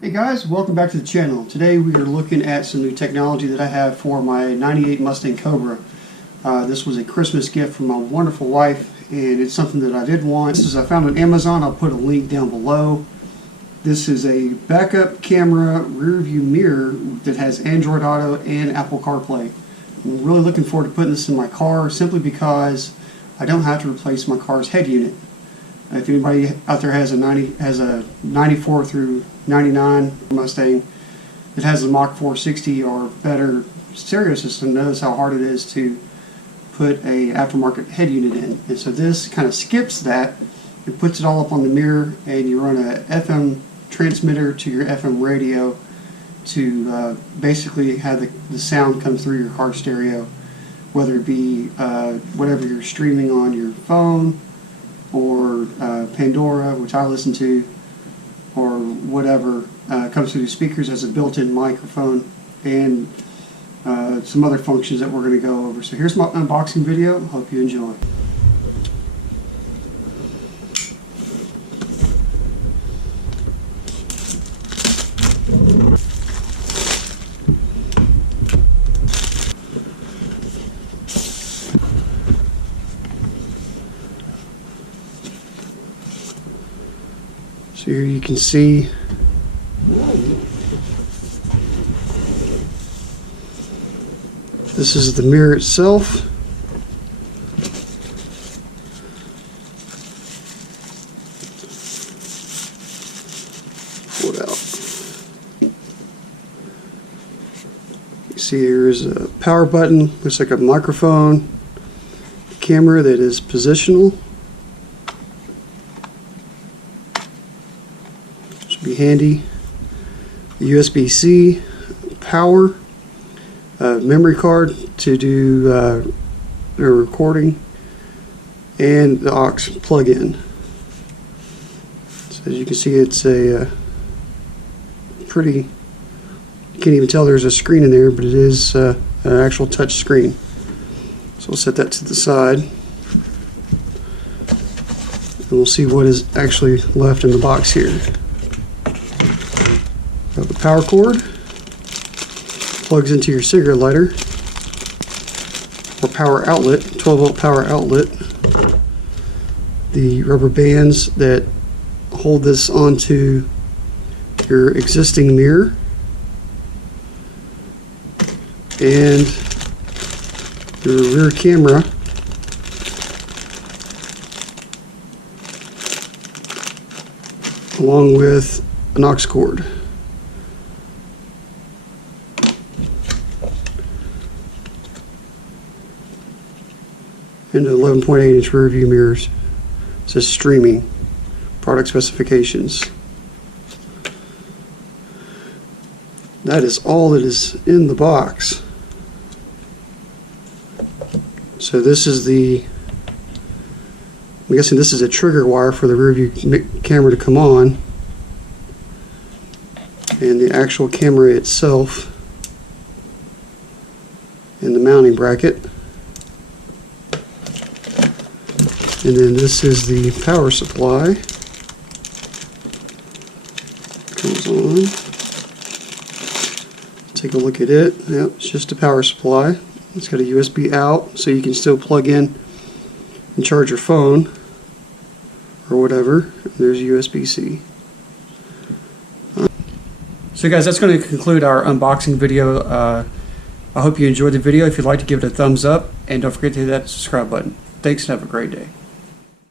Hey guys, welcome back to the channel. Today we are looking at some new technology that I have for my 98 Mustang Cobra. This was a Christmas gift from my wonderful wife, and it's something that I did want. This is I found on Amazon. I'll put a link down below. This is a backup camera rear view mirror that has Android Auto and Apple CarPlay. I'm really looking forward to putting this in my car simply because I don't have to replace my car's head unit. If anybody out there has a 94 through 99 Mustang that has a Mach 460 or better stereo system, knows how hard it is to put a aftermarket head unit in. And so this kind of skips that. It puts it all up on the mirror, and you run a FM transmitter to your FM radio to basically have the sound come through your car stereo, whether it be whatever you're streaming on your phone, or Pandora, which I listen to, or whatever comes through the speakers as a built-in microphone, and some other functions that we're going to go over. So here's my unboxing video. Hope you enjoy. So here you can see this is the mirror itself. Pull it out. You see here's a power button, looks like a microphone, camera that is positional. Be handy. USB-C power, memory card to do a recording, and the aux plug-in. So as you can see, it's a pretty, you can't even tell there's a screen in there, but it is an actual touch screen. So we'll set that to the side, and we'll see what is actually left in the box here. Got the power cord, plugs into your cigarette lighter, or power outlet, 12-volt power outlet. The rubber bands that hold this onto your existing mirror, and your rear camera. Along with an aux cord. And 11.8-inch rear view mirrors. It says streaming. Product specifications. That is all that is in the box. So this is I'm guessing this is a trigger wire for the rear view camera to come on. And the actual camera itself. And the mounting bracket. And then this is the power supply. Comes on. Take a look at it. Yep, it's just a power supply. It's got a USB out, so you can still plug in and charge your phone or whatever. There's USB-C. So guys, that's going to conclude our unboxing video. I hope you enjoyed the video. If you'd like to give it a thumbs up, and don't forget to hit that subscribe button. Thanks and have a great day.